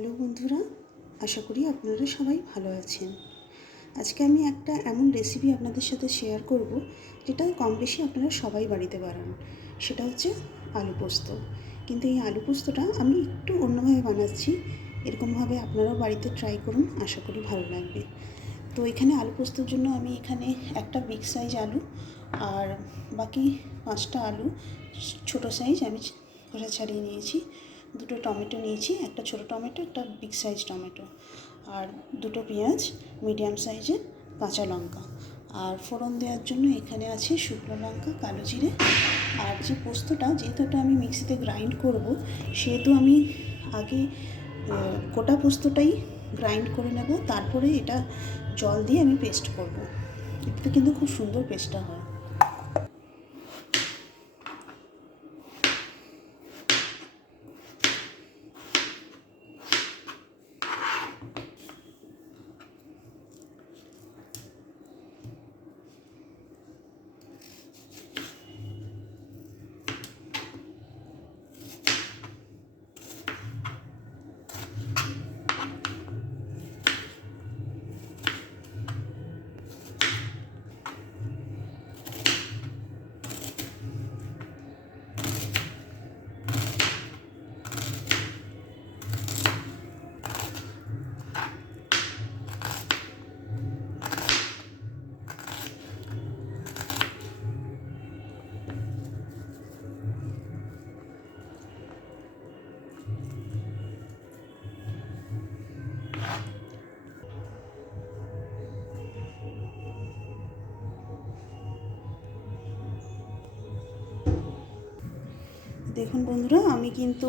Hello বন্ধুরা, আশা করি আপনারা সবাই ভালো আছেন। আজকে আমি একটা এমন রেসিপি আপনাদের সাথে শেয়ার করব যেটা কম বেশি আপনারা সবাই বাড়িতে বানান। সেটা হচ্ছে আলু পোস্ত। কিন্তু এই আলু পোস্তটা আমি একটু অন্যভাবে বানাচ্ছি। এরকমভাবে আপনারাও বাড়িতে ট্রাই করুন, আশা করি ভালো লাগবে। তো এখানে আলু পোস্তর জন্য আমি এখানে একটা বিগ সাইজ আলু আর বাকি 5টা আলু ছোটো সাইজ আমি খোসা ছাড়িয়ে নিয়েছি। 2টো টমেটো নিয়েছি, একটা ছোটো টমেটো, একটা বিগ সাইজ টমেটো, আর 2টো পেঁয়াজ, মিডিয়াম সাইজের কাঁচা লঙ্কা। আর ফোড়ন দেওয়ার জন্য এখানে আছে শুকনো লঙ্কা, কালো জিরে। আর যে পোস্তটা, যেহেতু এটা আমি মিক্সিতে গ্রাইন্ড করব, সেহেতু আমি আগে গোটা পোস্তটাই গ্রাইন্ড করে নেব, তারপরে এটা জল দিয়ে আমি পেস্ট করব। এতে কিন্তু খুব সুন্দর পেস্টটা হয়। দেখুন বন্ধুরা, আমি কিন্তু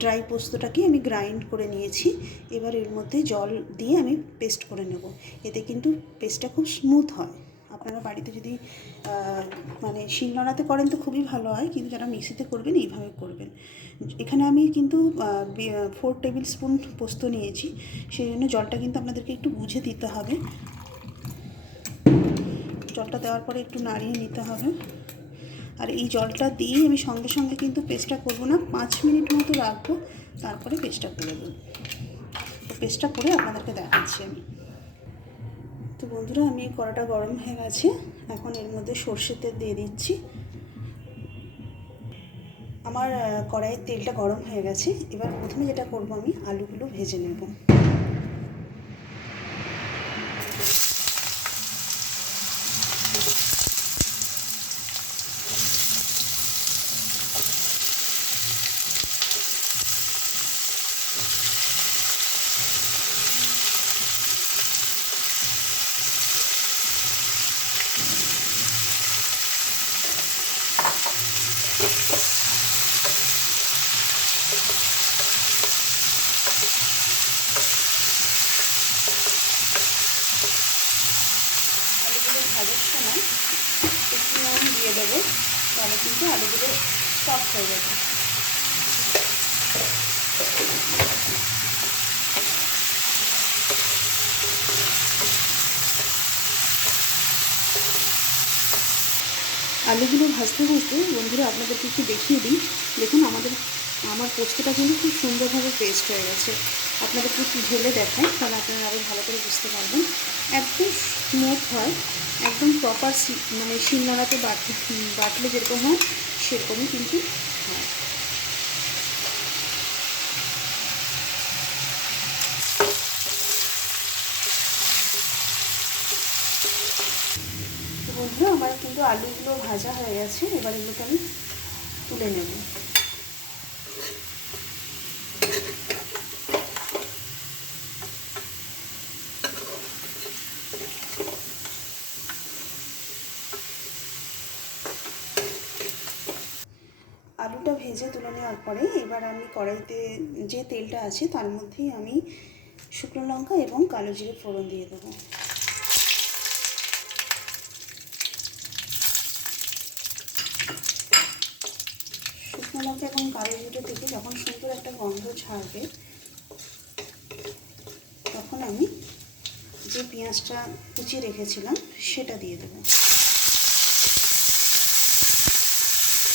ড্রাই পোস্তটাকে আমি গ্রাইন্ড করে নিয়েছি। এবার এর মধ্যে জল দিয়ে আমি পেস্ট করে নেব। এতে কিন্তু পেস্টটা খুব স্মুথ হয়। আপনারা বাড়িতে যদি শিলনোড়াতে করেন তো খুবই ভালো হয়, কিন্তু যারা মিক্সিতে করবেন এইভাবে করবেন। এখানে আমি কিন্তু 4 টেবিল স্পুন পোস্ত নিয়েছি, সেই জন্য জলটা কিন্তু আপনাদেরকে একটু বুঝে দিতে হবে। জলটা দেওয়ার পরে একটু নাড়িয়ে নিতে হবে। আর এই জলটা দিয়েই আমি সঙ্গে সঙ্গে কিন্তু পেস্টটা করব না, 5 মিনিট মতো রাখবো, তারপরে পেস্টটা করে দেবো। তো পেস্টটা করে আপনাদেরকে দেখাচ্ছি আমি। তো বন্ধুরা, আমি কড়াটা গরম হয়ে গেছে, এখন এর মধ্যে সর্ষের তেল দিয়ে দিচ্ছি। আমার কড়াইয়ের তেলটা গরম হয়ে গেছে। এবার প্রথমে যেটা করব, আমি আলুগুলো ভেজে নেব। ভাজার সময় একটু নুন দিয়ে দেবো, তাহলে কিন্তু আলুগুলো সফট হয়ে যাবে। আলুগুলো ভাজতে ভাজতে বন্ধুরা আপনাদেরকে একটু দেখিয়ে দিই। দেখুন আমার পোস্তটা কিন্তু খুব সুন্দরভাবে পেস্ট হয়ে গেছে। আপনাদেরকে একটু ঢেলে দেখাই, তাহলে আপনারা আরও ভালো করে বুঝতে পারবেন। একদম স্মুথ হয়, একদম প্রপার শিলনোড়াতে বাটলে যেরকম হয় সেরকমই কিন্তু হয়। তো বন্ধুরা, আমার কিন্তু আলুগুলো ভাজা হয়ে গেছে। এবার এগুলোকে আমি তুলে নেব। আলুটা ভেজে তুলে নেওয়ার পরে এবার আমি কড়াইতে যে তেলটা আছে তার মধ্যেই আমি শুকনো লঙ্কা এবং কালো জিরে ফোড়ন দিয়ে দেবো। শুকনো লঙ্কা এবং কালো জিরে থেকে যখন সুন্দর একটা গন্ধ ছাড়বে, তখন আমি যে পেঁয়াজটা কুচিয়ে রেখেছিলাম সেটা দিয়ে দেবো।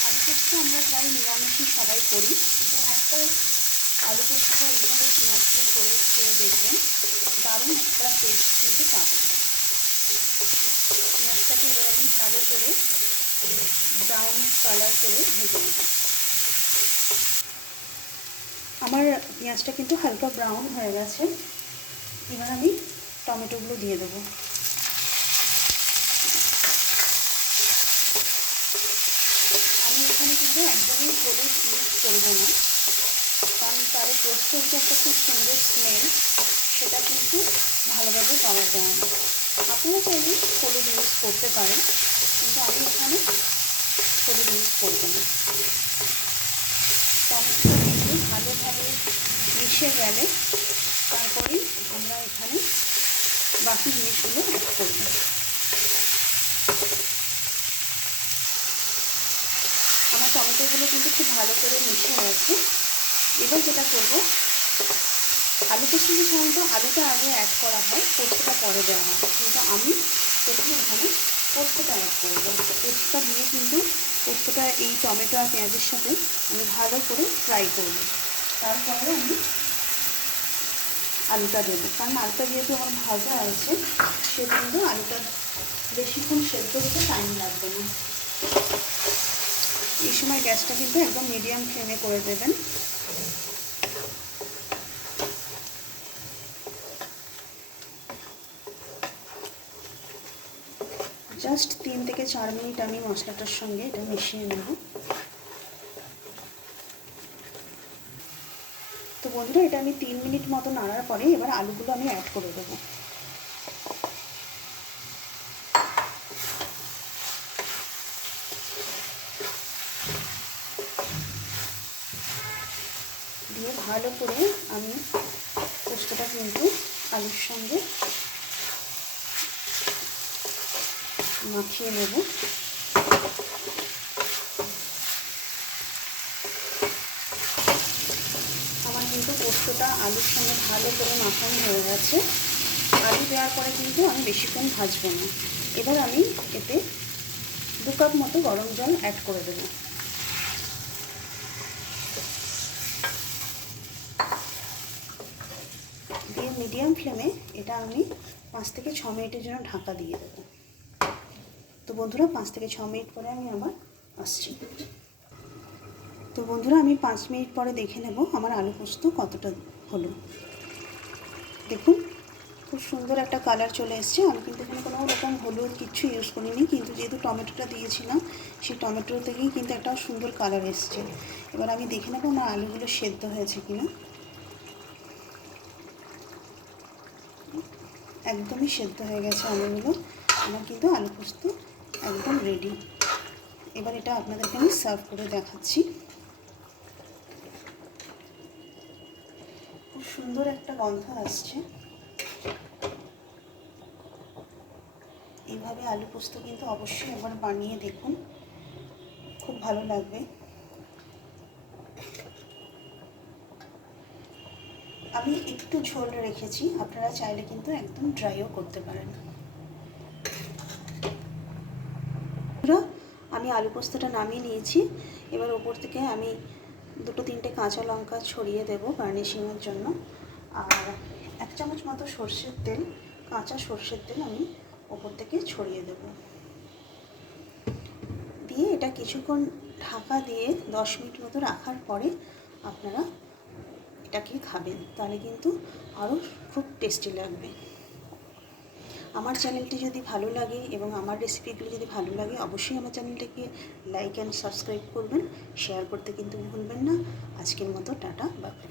আলু পোস্ত আমরা প্রায় নিরামিষই সবাই করি, কিন্তু একটা আলু পোস্তটা এইভাবে পেঁয়াজ দিয়ে করে খেয়ে দেখবেন, দারুণ একটা টেস্ট কিন্তু পাবেন। পেঁয়াজটাকে এবার আমি ভালো করে ব্রাউন কালার করে ভেজে নেব। আমার পেঁয়াজটা কিন্তু হালকা ব্রাউন হয়ে গেছে। এবার আমি টমেটোগুলো দিয়ে দেবো। আমি এখানে কিন্তু একদমই হলুদ ইউজ করবো না, কারণ তার পোস্তের যে একটা খুব সুন্দর স্মেল সেটা কিন্তু ভালোভাবে পাওয়া যায় না। আপনারা চাইলে হলুদ ইউজ করতে পারেন, কিন্তু আমি এখানে হলুদ ইউজ করবো না। টমেটোটা কিন্তু ভালোভাবে মিশে গেলে তারপরেই আমরা এখানে বাকি জিনিসগুলো অ্যাড করব। আমার টমেটোগুলো কিন্তু খুব ভালো করে মিশে গেছে। এবার যেটা করব, আলু পোস্তে সাধারণত আলুটা আগে অ্যাড করা হয়, পোস্তটা পরে দেওয়া হয়, কিন্তু আমি প্রথমে এখানে পোস্তটা অ্যাড করব। পোস্তটা দিয়ে কিন্তু পোস্তটা এই টমেটো আর পেঁয়াজের সাথে আমি ভালো করে ফ্রাই করব। তারপরে আমি আলুটা দেবো, কারণ আলুটা যেহেতু আমার ভাজা আছে সেজন্য আলুটা বেশিক্ষণ সেদ্ধ হতে টাইম লাগবে না। এই সময় গ্যাসটা কিন্তু একদম মিডিয়াম ফ্লেমে করে দেবেন। জাস্ট 3 থেকে 4 মিনিট আমি মশলাটার সঙ্গে এটা মিশিয়ে নেব। তো বন্ধুরা, এটা আমি 3 মিনিট মতো নাড়ার পরে এবার আলুগুলো আমি অ্যাড করে দেবো। দিয়ে ভালো করে আমি পোস্তটা কিন্তু আলুর সঙ্গে মাখিয়ে নেব। আমার কিন্তু পোস্তটা আলুর সঙ্গে ভালো করে মাখানো হয়ে গেছে। আলু দেওয়ার পরে কিন্তু আমি বেশিক্ষণ ভাজবো না। এবার আমি এতে 2 কাপ মতো গরম জল অ্যাড করে দেবো। দিয়ে মিডিয়াম ফ্লেমে এটা আমি 5 থেকে 6 মিনিটের জন্য ঢাকা দিয়ে দেবো। তো বন্ধুরা, 5 থেকে 6 মিনিট পরে আমি আবার আসছি। তো বন্ধুরা, আমি 5 মিনিট পরে দেখে নেব আমার আলু পোস্ত কতটা হলো। দেখুন, খুব সুন্দর একটা কালার চলে এসছে। আমি কিন্তু এখানে কোনো রকম হলুদ কিচ্ছু ইউজ করিনি, কিন্তু যেহেতু টমেটোটা দিয়েছিলাম সেই টমেটো থেকেই কিন্তু একটা সুন্দর কালার এসছে। এবার আমি দেখে নেব আমার আলুগুলো সেদ্ধ হয়েছে কিনা। একদমই সেদ্ধ হয়ে গেছে আলুগুলো। আমার কিন্তু আলু পোস্ত একদম রেডি। এবার এটা আপনাদেরকে আমি সার্ভ করে দেখাচ্ছি। খুব সুন্দর একটা গন্ধ আসছে। এইভাবে আলু পোস্ত কিন্তু অবশ্যই একবার বানিয়ে দেখুন, খুব ভালো লাগবে। আমি একটু ঝোল রেখেছি, আপনারা চাইলে কিন্তু একদম ড্রাইও করতে পারেন। আমি আলু পোস্তটা নামিয়ে নিয়েছি। এবার ওপর থেকে আমি 2-3টে কাঁচা লঙ্কা ছড়িয়ে দেব গার্নিশিংয়ের জন্য। আর 1 চামচ মতো সর্ষের তেল, কাঁচা সর্ষের তেল আমি ওপর থেকে ছড়িয়ে দেব। দিয়ে এটা কিছুক্ষণ ঢাকা দিয়ে 10 মিনিট মতো রাখার পরে আপনারা এটাকে খাবেন, তাহলে কিন্তু আরও খুব টেস্টি লাগবে। আমার চ্যানেলটি যদি ভালো লাগে এবং আমার রেসিপিগুলো যদি ভালো লাগে, অবশ্যই আমার চ্যানেলটাকে লাইক অ্যান্ড সাবস্ক্রাইব করবেন, শেয়ার করতে কিন্তু ভুলবেন না। আজকের মতো টাটা, বাই।